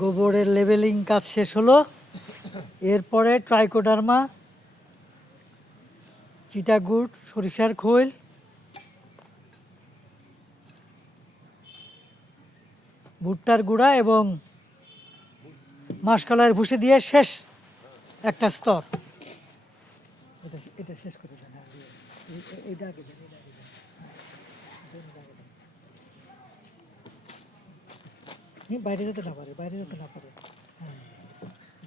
গোবরের লেবেলিং কাজ শেষ হলো। এরপরে ট্রাইকোডার্মা চিটাগুড সরিষার খৈল ভুট্টার গুঁড়া এবং মাসকলাইয়ের ভুসি দিয়ে শেষ একটা স্তর। এটা এটা শেষ করে দেন। হ্যাঁ, এইটা আগে দেন, এইটা আগে দেন। হ্যাঁ, এটা আগে দেন। নি, বাইরে যেতে না পারে, বাইরে যেতে না পারে হ্যাঁ।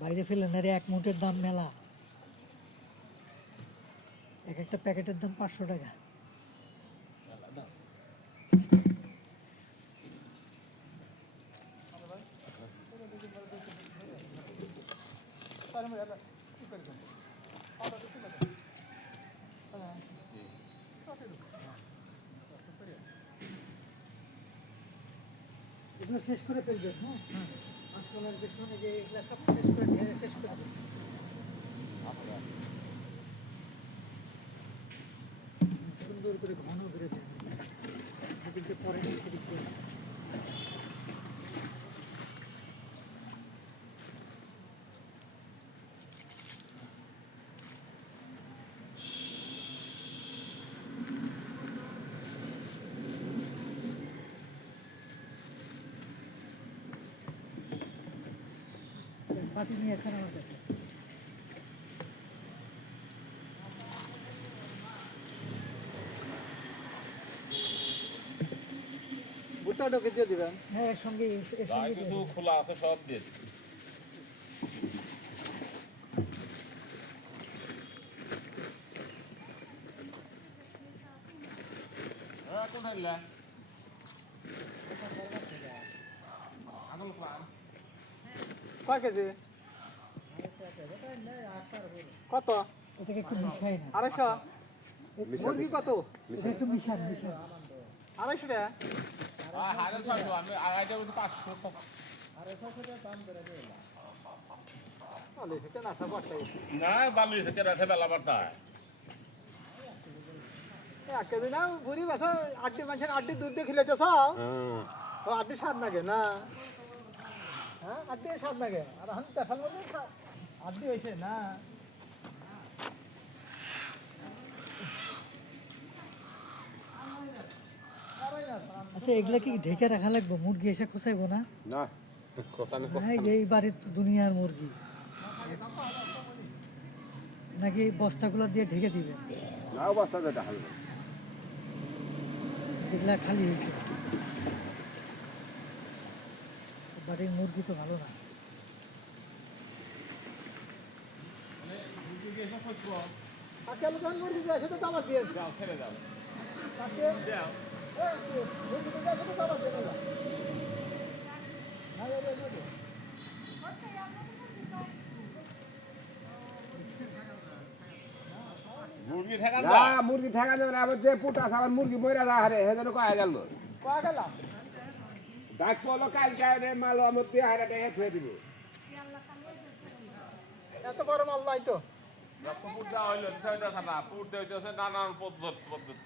বাইরে ফেলে না রে, এক মুটের দাম মেলা এক একটা প্যাকেটের দাম পাঁচশো টাকা এগুলো শেষ করে ফেলবে হ্যাঁ? মাসকলার পেছনে যে এগুলো সব শেষ করে ঢেলে শেষ করে সুন্দর করে ঘন করে দেবে। পরে সেদিক বাতি নিয়ে আসেন আমার কাছে। ভুট্টা দিয়ে দিবেন? হ্যাঁ এর সঙ্গে এর- এর সঙ্গে কিছু খোলা আছে সব দিয়ে কোথায়। কয় কেজি? কত? এটাকে একটু মিশাই না। আড়াইশো? মুরগি কত? এটা একটু মিশান মিশান। আড়াইশো না সব একটা না, বালু এসে কেন বেলা? এক কেজি না ঘুরি বেসা আটটি মানুষের আটটি দুধ দিয়ে খেলেছে সব আটটি স্বাদ লাগে না? হ্যাঁ আটটি স্বাদ লাগে। আর আমি মধ্যে খা- হয়েছে না? আচ্ছা এগুলা কি ঢেকে রাখা লাগবে? মুরগি এসে খোঁচাইবো না। এই বাড়ির তো দুনিয়ার মুরগি। নাকি বস্তাগুলো দিয়ে ঢেকে না দেখা যেগুলা খালি হয়েছে। বাড়ির মুরগি তো ভালো না। তাকে। এই, মুরগি ঠেকান। মুরগি ঠেকা যাবে না আবার যে পুটা আছে মুরগি মরে যা হারে হে কয়া গেল কয়া গেলাম ডাক পলো কালকে রে মালো আমার হারে হে থুয়ে দিব এত বড় মাল তো পুর দেওয়া হইল, ছয়টা থানা। পুর দেওয়া হইতেছে নানান পদ্ধতি পদ্ধতি।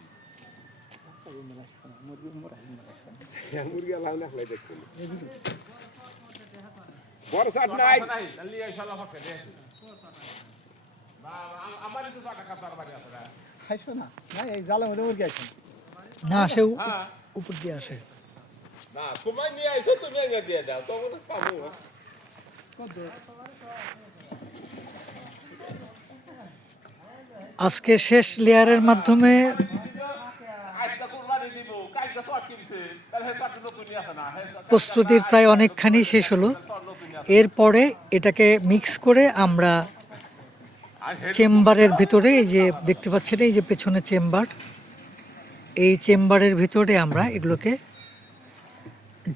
না উ- হ্যাঁ। উপর দিয়ে আসে না, তোমায় নিয়ে আইসো, তুমি এনে দিয়ে দাও। তখন পাবো। আজকে শেষ লেয়ারের মাধ্যমে প্রস্তুতির প্রায় অনেকখানি শেষ হলো। এরপরে এটাকে মিক্স করে আমরা চেম্বারের ভিতরে, এই যে দেখতে পাচ্ছেন, এই যে পেছনে চেম্বার, এই চেম্বারের ভিতরে আমরা এগুলোকে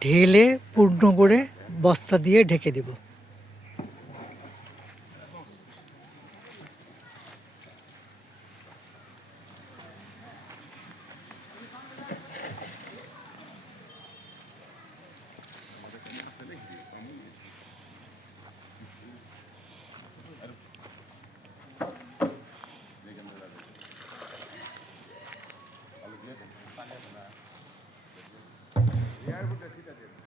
ঢেলে পূর্ণ করে বস্তা দিয়ে ঢেকে দেব